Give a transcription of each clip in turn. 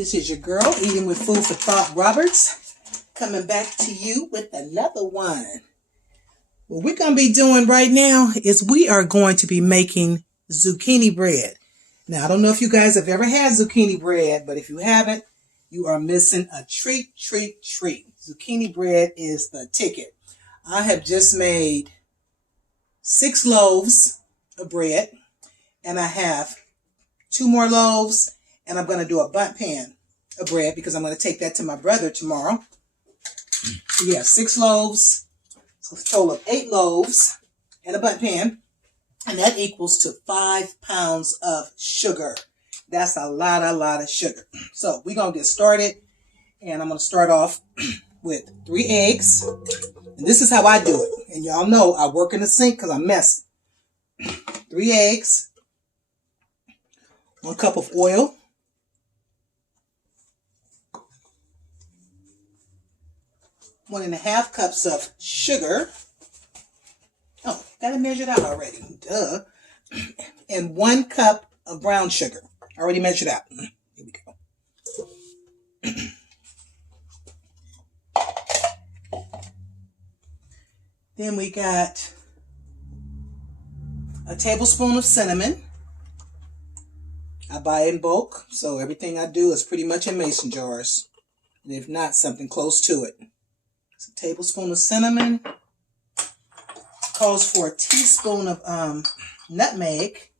This is your girl, Eating with Food for Thought Roberts, coming back to you with another one. What we're going to be doing right now is we are going to be making zucchini bread. Now, I don't know if you guys have ever had zucchini bread, but if you haven't, you are missing a treat. Zucchini bread is the ticket. I have just made 6 loaves of bread, and I have 2 more loaves, and I'm going to do a bundt pan of bread because I'm going to take that to my brother tomorrow. So yeah, 6 loaves, so a total of 8 loaves and a bundt pan, and that equals to 5 pounds of sugar. That's a lot of sugar. So we're going to get started, and I'm going to start off with 3 eggs. And this is how I do it. And y'all know I work in the sink because I'm messy. 3 eggs, 1 cup of oil, 1.5 cups of sugar. Oh, gotta measure it out already. Duh. And 1 cup of brown sugar. Already measured out. Here we go. Then we got a tablespoon of cinnamon. I buy it in bulk, so everything I do is pretty much in mason jars. And if not, something close to it. It's a tablespoon of cinnamon. Calls for a teaspoon of nutmeg.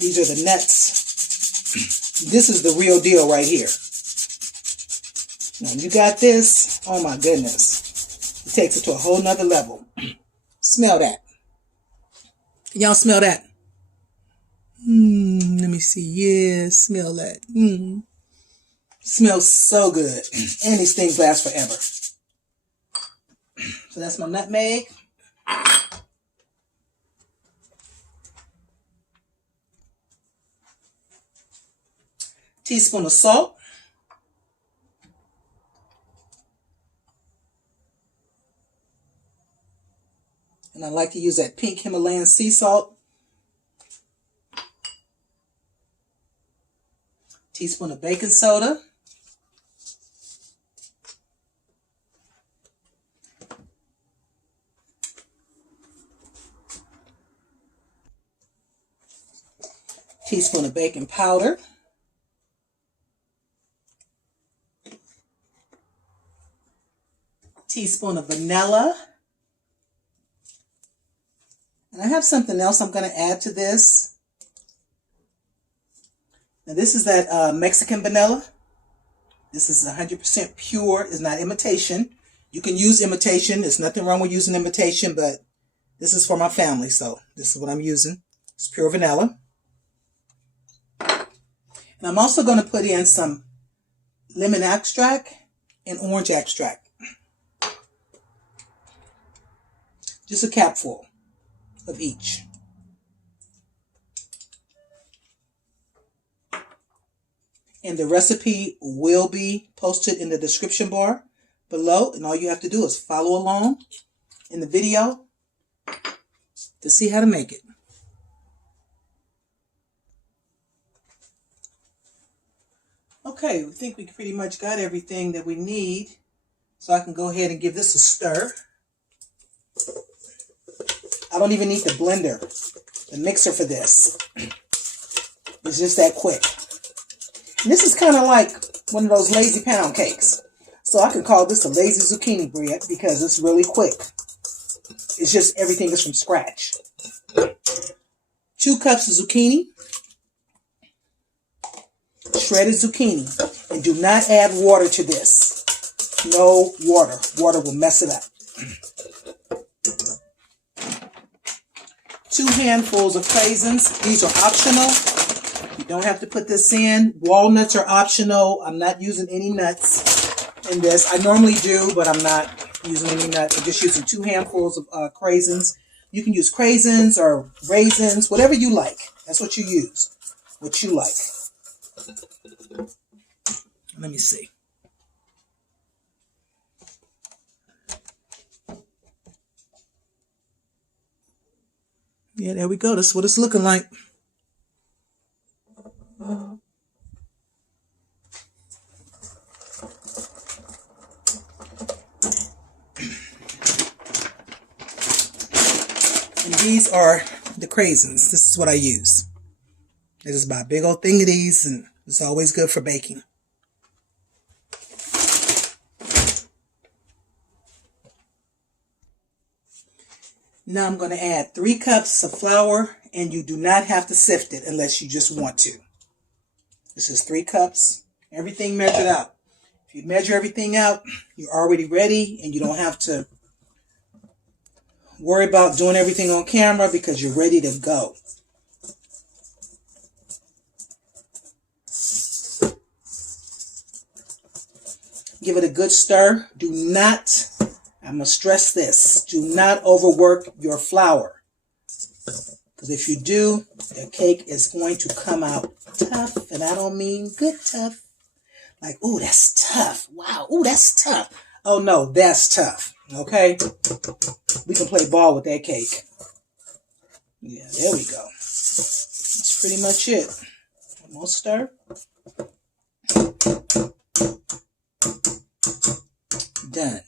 These are the nuts. This is the real deal right here. Now you got this, oh my goodness. It takes it to a whole nother level. Smell that. Can y'all smell that? Let me see. Yeah, smell that. Smells so good. And these things last forever. So that's my nutmeg. Teaspoon of salt. And I like to use that pink Himalayan sea salt. Teaspoon of baking soda. Teaspoon of baking powder. Teaspoon of vanilla. And I have something else I'm going to add to this. Now this is that Mexican vanilla. This is 100% pure. It's not imitation. You can use imitation. There's nothing wrong with using imitation, but this is for my family, so this is what I'm using. It's pure vanilla. And I'm also going to put in some lemon extract and orange extract. Just a capful of each. And the recipe will be posted in the description bar below, and all you have to do is follow along in the video to see how to make it. Okay, we think we pretty much got everything that we need, so I can go ahead and give this a stir. I don't even need the blender, the mixer for this. It's just that quick. And this is kind of like one of those lazy pound cakes. So I can call this a lazy zucchini bread because it's really quick. It's just everything is from scratch. 2 cups of zucchini. Shredded zucchini. And do not add water to this. No water. Water will mess it up. 2 handfuls of raisins. These are optional. You don't have to put this in. Walnuts are optional. I'm not using any nuts in this. I normally do, but I'm not using any nuts. I'm just using 2 handfuls of raisins. You can use raisins or raisins, whatever you like. That's what you use. What you like. Let me see. Yeah, there we go. That's what it's looking like. And these are the raisins. This is what I use. I just buy a big old thing of these, and it's always good for baking. Now I'm going to add 3 cups of flour, and you do not have to sift it unless you just want to. This is 3 cups. Everything measured out. If you measure everything out, you're already ready, and you don't have to worry about doing everything on camera because you're ready to go. Give it a good stir. Do not, I'm going to stress this, do not overwork your flour. Because if you do, the cake is going to come out tough. And I don't mean good tough. Like, ooh, that's tough. Wow, ooh, that's tough. Oh, no, that's tough. Okay? We can play ball with that cake. Yeah, there we go. That's pretty much it. One more stir. Done.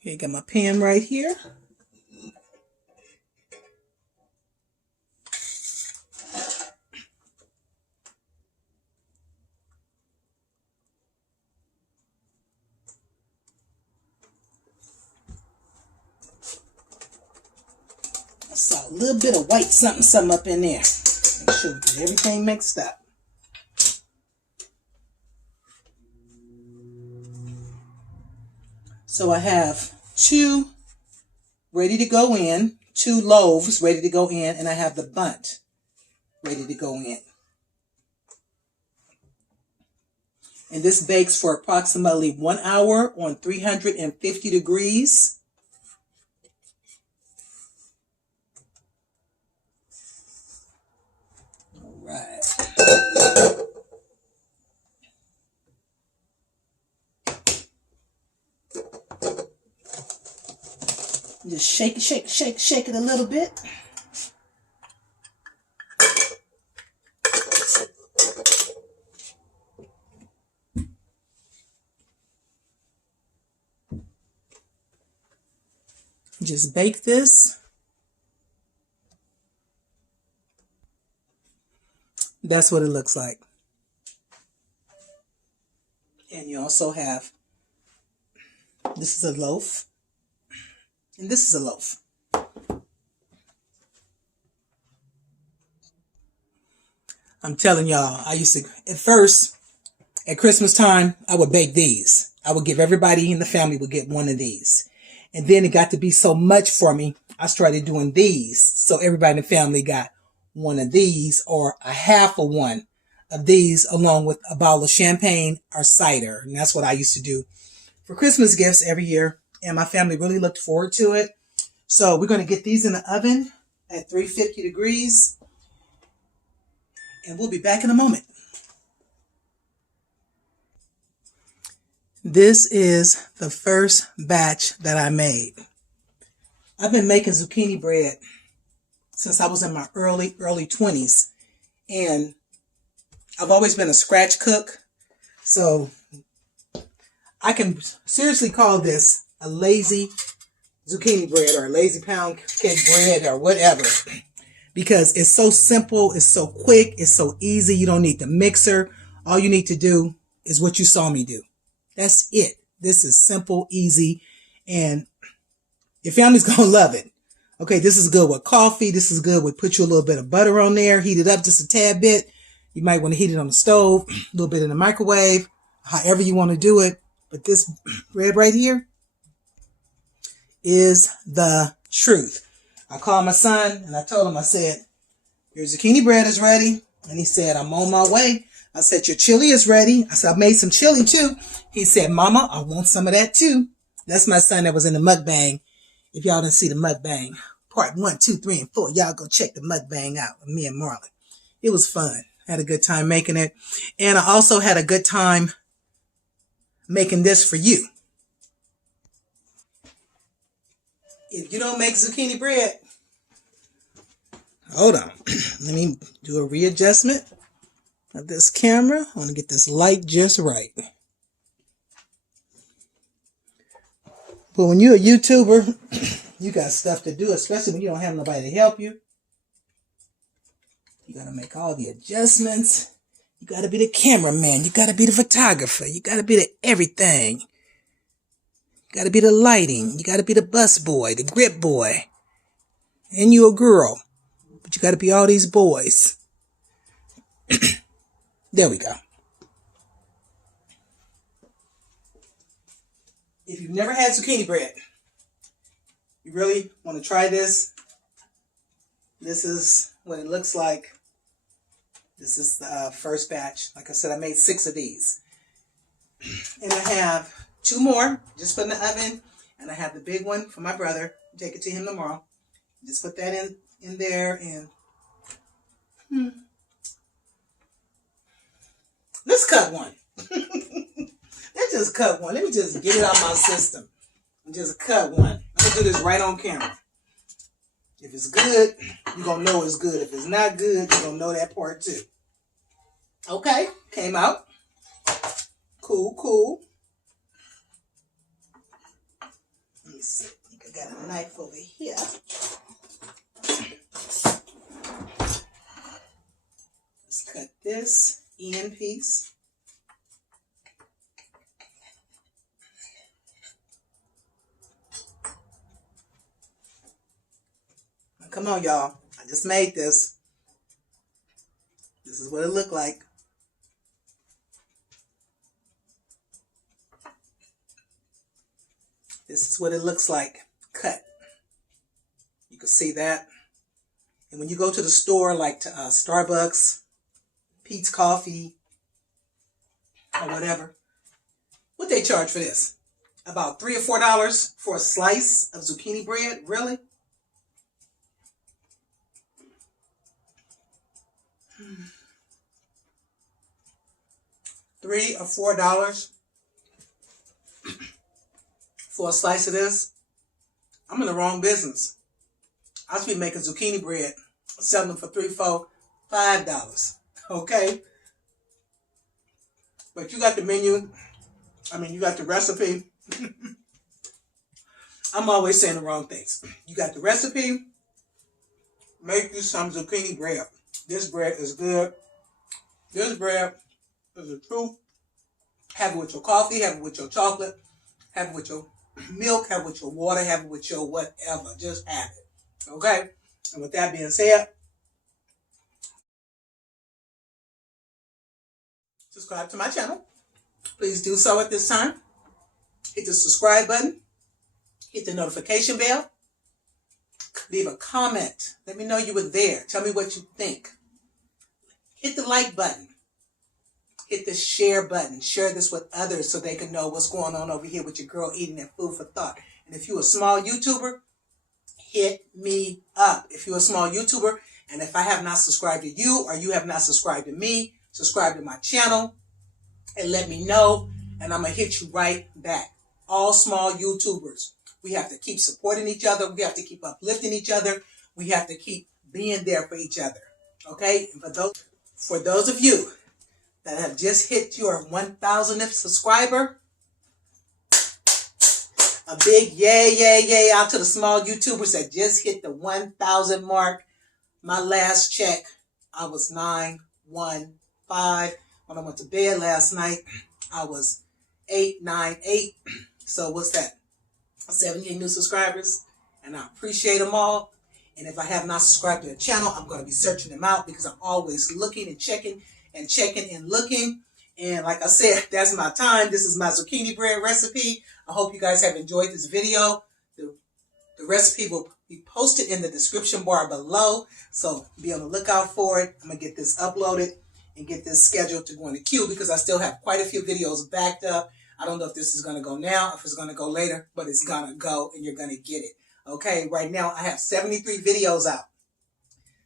Okay, got my pan right here. I saw a little bit of white something up in there. Make sure we get everything mixed up. So I have 2 ready to go in, 2 loaves ready to go in, and I have the bundt ready to go in. And this bakes for approximately 1 hour on 350 degrees. All right. Just shake it, shake it, shake it, shake it a little bit. Just bake this. That's what it looks like. And you also have, this is a loaf. And this is a loaf. I'm telling y'all, I used to, at first, at Christmas time, I would bake these. I would give everybody in the family would get one of these. And then it got to be so much for me, I started doing these. So everybody in the family got one of these or a half of one of these along with a bottle of champagne or cider. And that's what I used to do for Christmas gifts every year. And my family really looked forward to it. So we're going to get these in the oven at 350 degrees. And we'll be back in a moment. This is the first batch that I made. I've been making zucchini bread since I was in my early 20s. And I've always been a scratch cook. So I can seriously call this a lazy zucchini bread or a lazy pound cake bread or whatever, because it's so simple, it's so quick, it's so easy. You don't need the mixer. All you need to do is what you saw me do. That's it. This is simple, easy, and your family's gonna love it. Okay, this is good with coffee. This is good with, put you a little bit of butter on there, heat it up just a tad bit. You might want to heat it on the stove, a little bit in the microwave, however you want to do it. But this bread right here is the truth. I called my son and I told him, I said, your zucchini bread is ready. And he said, I'm on my way. I said, your chili is ready. I said, I made some chili too. He said, Mama, I want some of that too. That's my son that was in the mukbang. If y'all didn't see the mukbang, part 1, 2, 3, and 4, y'all go check the mukbang out with me and Marlon. It was fun. Had a good time making it. And I also had a good time making this for you. If you don't make zucchini bread, hold on. Let me do a readjustment of this camera. I want to get this light just right. But when you're a YouTuber, you got stuff to do, especially when you don't have nobody to help you. You got to make all the adjustments. You got to be the cameraman. You got to be the photographer. You got to be the everything. You got to be the lighting. You got to be the bus boy, the grip boy. And you a girl. But you got to be all these boys. There we go. If you've never had zucchini bread, you really want to try this. This is what it looks like. This is the first batch. Like I said, I made 6 of these. And I have 2 more just put in the oven. And I have the big one for my brother. Take it to him tomorrow. Just put that in there and let's cut one. Let's just cut one. Let me just get it out of my system. And just cut one. I'm going to do this right on camera. If it's good, you're going to know it's good. If it's not good, you're going to know that part too. Okay. Came out. Cool, cool. Let me see. I think I got a knife over here. Let's cut this end piece. Come on, y'all. I just made this. This is what it looked like. This is what it looks like cut. You can see that. And when you go to the store, like to Starbucks, Pete's Coffee, or whatever, what they charge for this? About $3 or $4 for a slice of zucchini bread? Really? $3 or $4 for a slice of this? I'm in the wrong business. I should be making zucchini bread, selling them for $3, $4, $5. Okay? But you got the menu. You got the recipe. I'm always saying the wrong things. You got the recipe. Make you some zucchini bread. This bread is good. This bread is the truth. Have it with your coffee, have it with your chocolate, have it with your milk, have it with your water, have it with your whatever. Just have it. Okay? And with that being said, subscribe to my channel. Please do so at this time. Hit the subscribe button. Hit the notification bell. Leave a comment. Let me know you were there. Tell me what you think. Hit the like button. Hit the share button. Share this with others so they can know what's going on over here with your girl eating that food for thought. And if you're a small YouTuber, hit me up. If you're a small YouTuber, and if I have not subscribed to you or you have not subscribed to me, subscribe to my channel and let me know. And I'm going to hit you right back. All small YouTubers. We have to keep supporting each other. We have to keep uplifting each other. We have to keep being there for each other. Okay? And for those of you that have just hit your 1,000th subscriber, a big yay, yay, yay out to the small YouTubers that just hit the 1,000 mark. My last check, I was 915. When I went to bed last night, I was 898. So what's that? 78 new subscribers. And I appreciate them all. And if I have not subscribed to the channel, I'm going to be searching them out because I'm always looking and checking and looking. And like I said, that's my time. This is my zucchini bread recipe. I hope you guys have enjoyed this video. The recipe will be posted in the description bar below. So be on the lookout for it. I'm going to get this uploaded and get this scheduled to go in the queue because I still have quite a few videos backed up. I don't know if this is going to go now, if it's going to go later, but it's going to go and you're going to get it. Okay, right now I have 73 videos out.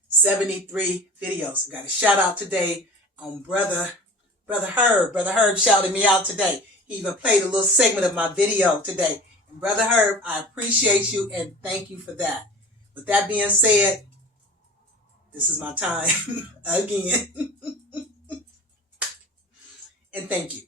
73 videos. I got a shout out today on Brother Herb. Brother Herb shouted me out today. He even played a little segment of my video today. And Brother Herb, I appreciate you and thank you for that. With that being said, this is my time again. And thank you.